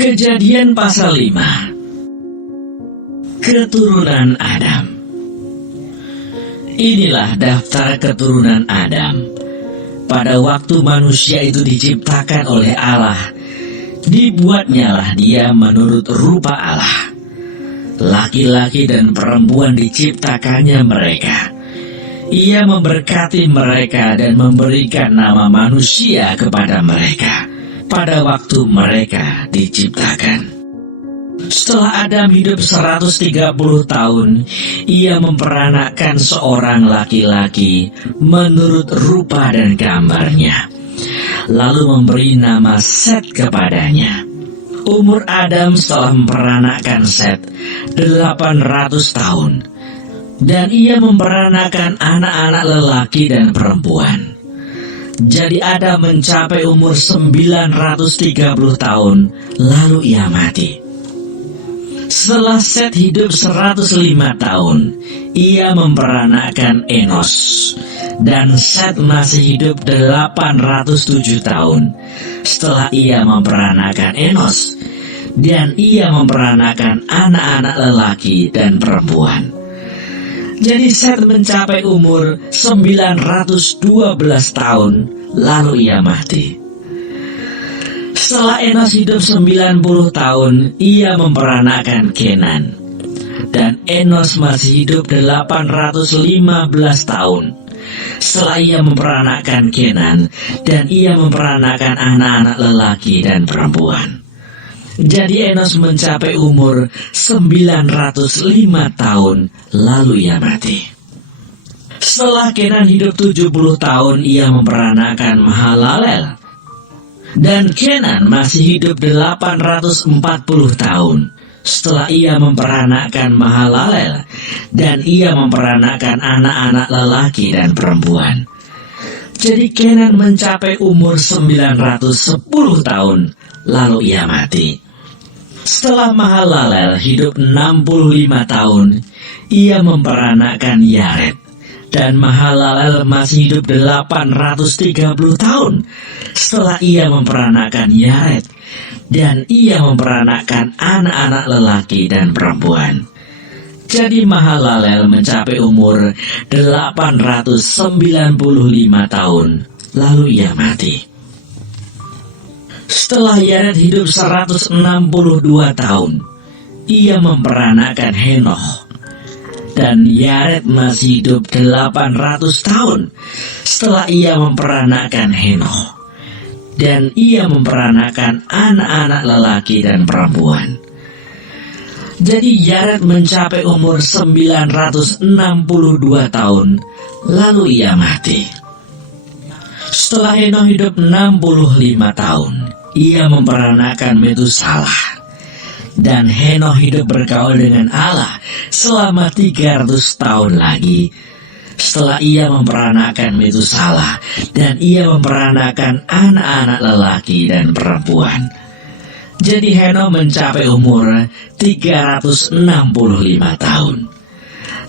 Kejadian pasal 5. Keturunan Adam. Inilah daftar keturunan Adam. Pada waktu manusia itu diciptakan oleh Allah, dibuatnyalah dia menurut rupa Allah. Laki-laki dan perempuan diciptakannya mereka. Ia memberkati mereka dan memberikan nama manusia kepada mereka pada waktu mereka diciptakan. Setelah Adam hidup 130 tahun, ia memperanakkan seorang laki-laki menurut rupa dan gambarnya, lalu memberi nama Set kepadanya. Umur Adam setelah memperanakkan Set 800 tahun, dan ia memperanakkan anak-anak lelaki dan perempuan. Jadi Adam mencapai umur 930 tahun, lalu ia mati. Setelah Set hidup 105 tahun, ia memperanakkan Enos, dan Set masih hidup 807 tahun setelah ia memperanakkan Enos, dan ia memperanakkan anak-anak lelaki dan perempuan. Jadi Set mencapai umur 912 tahun, lalu ia mati. Setelah Enos hidup 90 tahun, ia memperanakkan Kenan. Dan Enos masih hidup 815 tahun setelah ia memperanakkan Kenan, dan ia memperanakkan anak-anak lelaki dan perempuan. Jadi Enos mencapai umur 905 tahun, lalu ia mati. Setelah Kenan hidup 70 tahun, ia memperanakkan Mahalalel. Dan Kenan masih hidup 840 tahun setelah ia memperanakkan Mahalalel, dan ia memperanakkan anak-anak lelaki dan perempuan. Jadi Kenan mencapai umur 910 tahun, lalu ia mati. Setelah Mahalalel hidup 65 tahun, ia memperanakkan Yared. Dan Mahalalel masih hidup 830 tahun setelah ia memperanakkan Yared, dan ia memperanakkan anak-anak lelaki dan perempuan. Jadi Mahalalel mencapai umur 895 tahun, lalu ia mati. Setelah Yared hidup 162 tahun, ia memperanakkan Henoch. Dan Yared masih hidup 800 tahun setelah ia memperanakkan Henoch. Dan ia memperanakkan anak-anak lelaki dan perempuan. Jadi Yared mencapai umur 962 tahun, lalu ia mati. Setelah Henoch hidup 65 tahun, ia memperanakkan Metusalah. Dan Henoch hidup bergaul dengan Allah selama 300 tahun lagi setelah ia memperanakkan Metusalah, dan ia memperanakkan anak-anak lelaki dan perempuan. Jadi Henoch mencapai umur 365 tahun.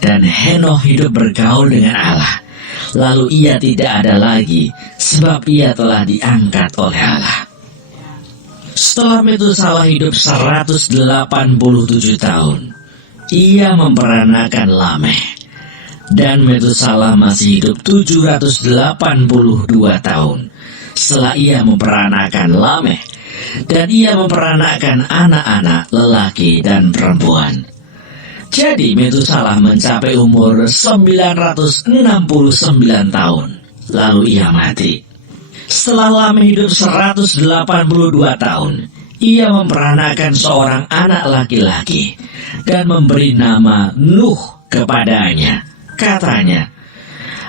Dan Henoch hidup bergaul dengan Allah, lalu ia tidak ada lagi sebab ia telah diangkat oleh Allah. Setelah Metusalah hidup 187 tahun, ia memperanakkan Lameh. Dan Metusalah masih hidup 782 tahun setelah ia memperanakkan Lameh, dan ia memperanakkan anak-anak lelaki dan perempuan. Jadi Metusalah mencapai umur 969 tahun, lalu ia mati. Setelah Lameh hidup 182 tahun, ia memperanakkan seorang anak laki-laki dan memberi nama Nuh kepadanya. Katanya,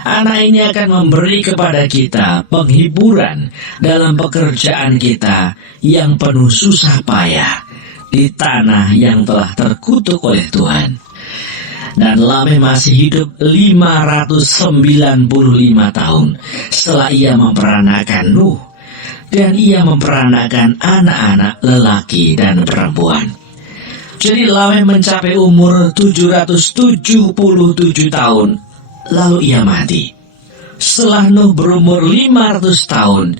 anak ini akan memberi kepada kita penghiburan dalam pekerjaan kita yang penuh susah payah di tanah yang telah terkutuk oleh Tuhan. Dan Lameh masih hidup 595 tahun setelah ia memperanakkan Nuh, dan ia memperanakkan anak-anak lelaki dan perempuan. Jadi Lameh mencapai umur 777 tahun, lalu ia mati. Setelah Nuh berumur 500 tahun,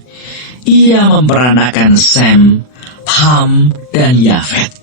ia memperanakkan Sem, Ham, dan Yafet.